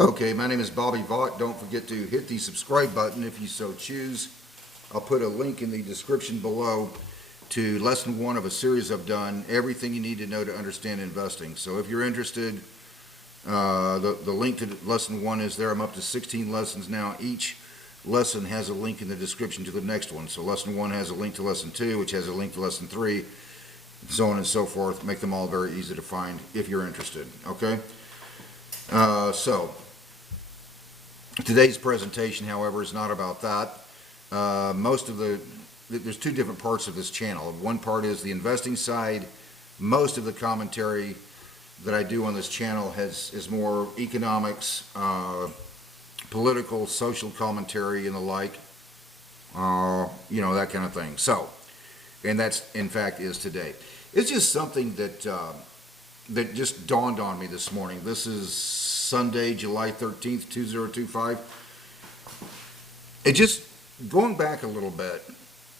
Okay, my name is Bobby Vaught. Don't forget to hit the subscribe button if you so choose. I'll put a link in the description below to lesson one of a series I've done, everything you need to know to understand investing. So if you're interested, the link to lesson one is there. I'm up to 16 lessons now. Each lesson has a link in the description to the next one. So lesson one has a link to lesson two, which has a link to lesson three, and so on and so forth. Make them all very easy to find if you're interested, okay? So today's presentation, however, is not about that. There's two different parts of this channel. One part is the investing side. Most of the commentary that I do on this channel is more economics, political, social commentary, and the like. That kind of thing. So, and that's in fact is today. It's just something that that just dawned on me this morning. This is Sunday, July 13th, 2025. It just, going back a little bit,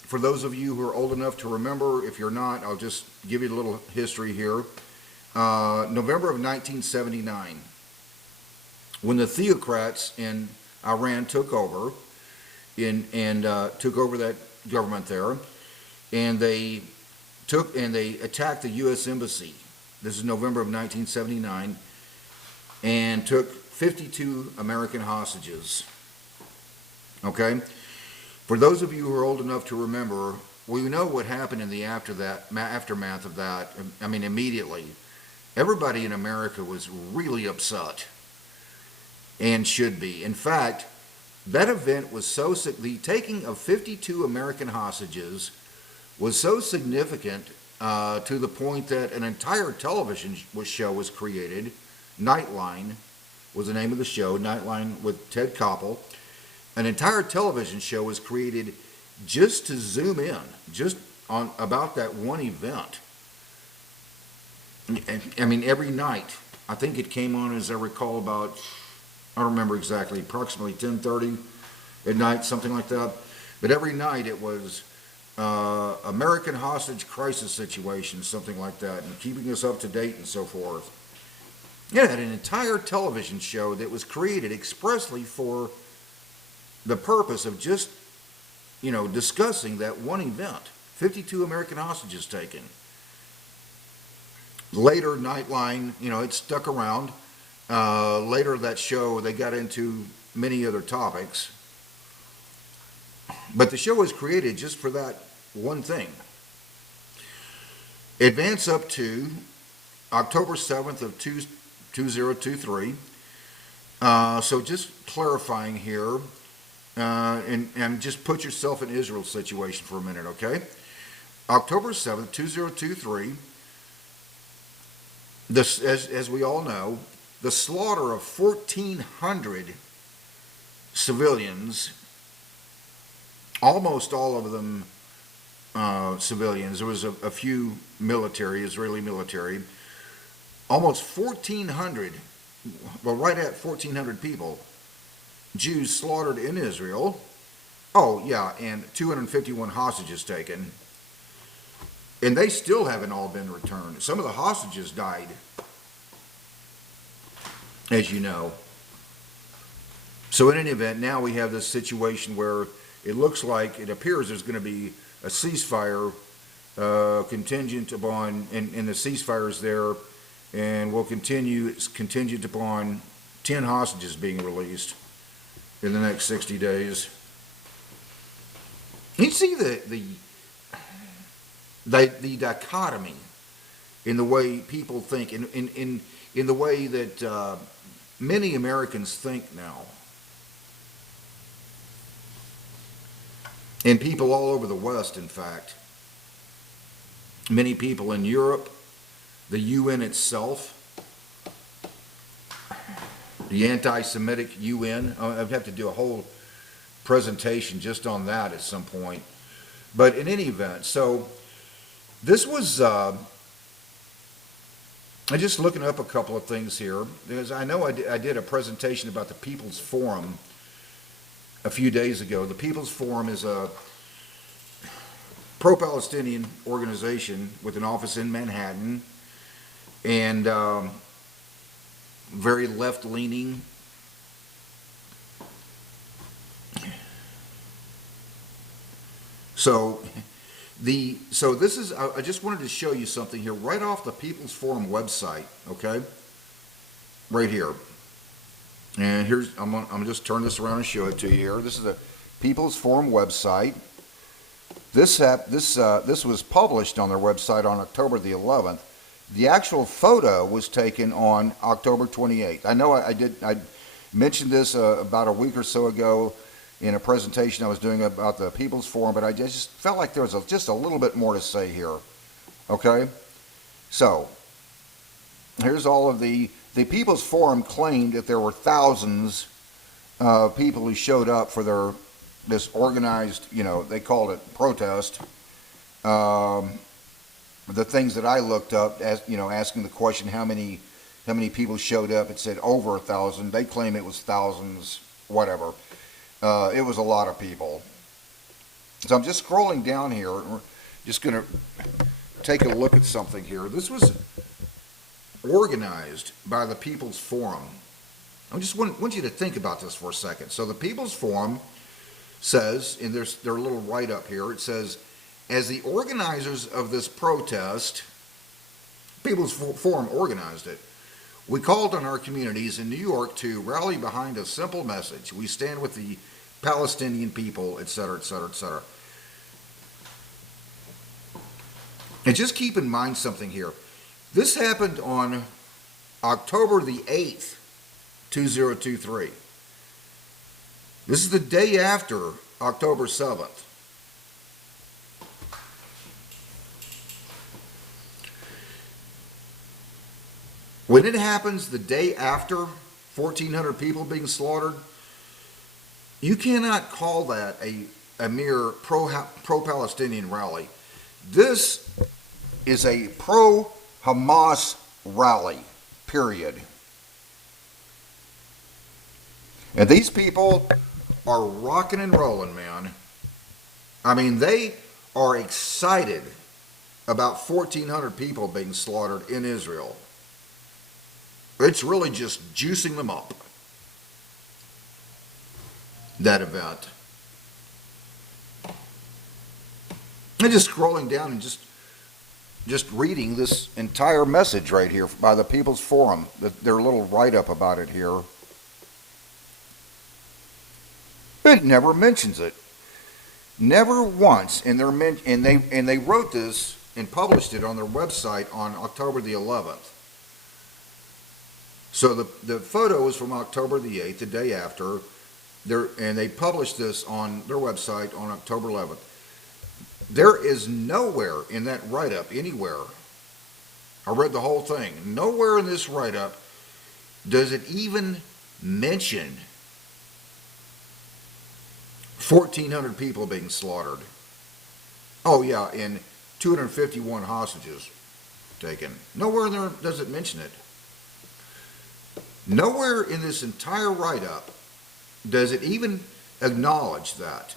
for those of you who are old enough to remember, if you're not, I'll just give you a little history here. November of 1979, when the theocrats in Iran took over, took over that government there, and they attacked the U.S. Embassy. This is November of 1979, and took 52 American hostages. Okay? For those of you who are old enough to remember, well, you know what happened in the aftermath of that. I mean, immediately. Everybody in America was really upset, and should be. In fact, that event was the taking of 52 American hostages was so significant to the point that an entire television show was created. Nightline was the name of the show, Nightline with Ted Koppel. An entire television show was created just to zoom in, just on about that one event. I mean, every night, I think it came on, as I recall, about, I don't remember exactly, approximately 10:30 at night, something like that. But every night it was American hostage crisis situation, something like that, and keeping us up to date and so forth. It had an entire television show that was created expressly for the purpose of just, discussing that one event. 52 American hostages taken. Later, Nightline, it stuck around. Later that show, they got into many other topics. But the show was created just for that one thing. Advance up to October 7th of 2023. So just clarifying here, and just put yourself in Israel's situation for a minute, okay? October 7th, 2023, as we all know, the slaughter of 1,400 civilians, almost all of them civilians. There was a few Israeli military, almost 1,400, well, right at 1,400 people, Jews slaughtered in Israel. Oh, yeah, and 251 hostages taken. And they still haven't all been returned. Some of the hostages died, as you know. So in any event, now we have this situation where it appears there's going to be a ceasefire contingent upon, and the ceasefire is there, and will continue. It's contingent upon 10 hostages being released in the next 60 days. You see the dichotomy in the way people think, in the way that many Americans think now, and people all over the West, in fact. Many people in Europe, the UN itself, the anti-Semitic UN. I'd have to do a whole presentation just on that at some point. But in any event, so this was, I'm just looking up a couple of things here, because I know I did a presentation about the People's Forum a few days ago. The People's Forum is a pro-Palestinian organization with an office in Manhattan, and very left-leaning, So so this is, I just wanted to show you something here right off the People's Forum website, okay? Right here. And here's, I'm gonna just turn this around and show it to you here. This is a People's Forum website. This was published on their website on October the 11th. The actual photo was taken on October 28th. I know I mentioned this about a week or so ago in a presentation I was doing about the People's Forum, but I just felt like there was just a little bit more to say here. Okay? So, here's all of the People's Forum claimed that there were thousands of people who showed up for this organized, they called it protest. The things that I looked up, asking the question how many people showed up, it said over 1,000. They claim it was thousands, whatever. It was a lot of people. So I'm just scrolling down here, and we're just going to take a look at something here. This was organized by the People's Forum. I just want you to think about this for a second. So the People's Forum says, in their little write-up here, it says, as the organizers of this protest, People's Forum organized it, we called on our communities in New York to rally behind a simple message. We stand with the Palestinian people, etc., etc., etc. And just keep in mind something here. This happened on October the 8th, 2023. This is the day after October 7th. When it happens the day after 1,400 people being slaughtered, you cannot call that a mere pro-Palestinian rally. This is a pro-Hamas rally, period. And these people are rocking and rolling, man. I mean, they are excited about 1,400 people being slaughtered in Israel. It's really just juicing them up, that event. And just scrolling down and just reading this entire message right here by the People's Forum, their little write-up about it here. It never mentions it. Never once in their and they wrote this and published it on their website on October the 11th. So the photo is from October the 8th, the day after, and they published this on their website on October 11th. There is nowhere in that write-up, anywhere, I read the whole thing, nowhere in this write-up does it even mention 1,400 people being slaughtered. Oh yeah, and 251 hostages taken. Nowhere in there does it mention it. Nowhere in this entire write-up does it even acknowledge that,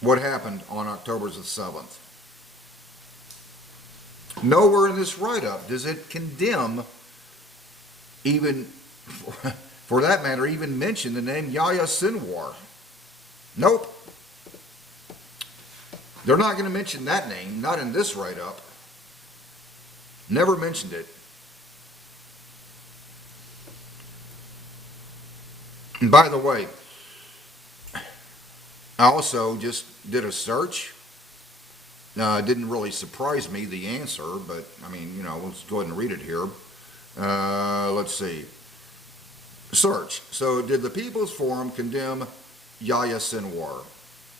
what happened on October the 7th. Nowhere in this write-up does it condemn, even, for that matter, even mention the name Yahya Sinwar. Nope. They're not going to mention that name, not in this write-up. Never mentioned it. And by the way, I also just did a search. It didn't really surprise me, the answer, but I mean, let's go ahead and read it here. Let's see. Search. So, did the People's Forum condemn Yahya Sinwar?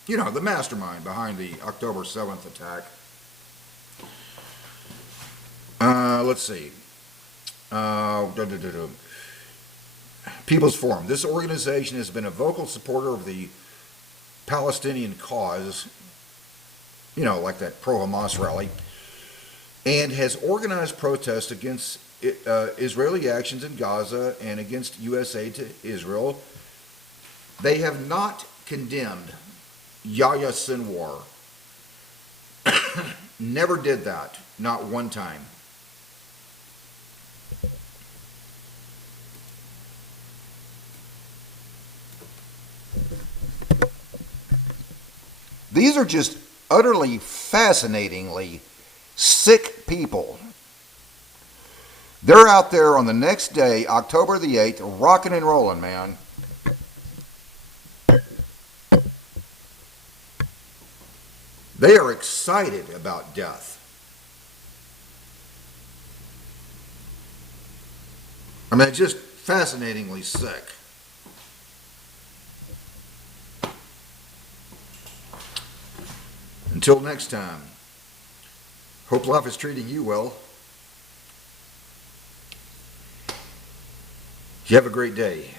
The mastermind behind the October 7th attack. Let's see. People's Forum. This organization has been a vocal supporter of the Palestinian cause, like that pro-Hamas rally, and has organized protests against Israeli actions in Gaza and against U.S. aid to Israel. They have not condemned Yahya Sinwar. Never did that, not one time. These are just utterly fascinatingly sick people. They're out there on the next day, October the 8th, rocking and rolling, man. They are excited about death. I mean, it's just fascinatingly sick. Until next time, hope life is treating you well. You have a great day.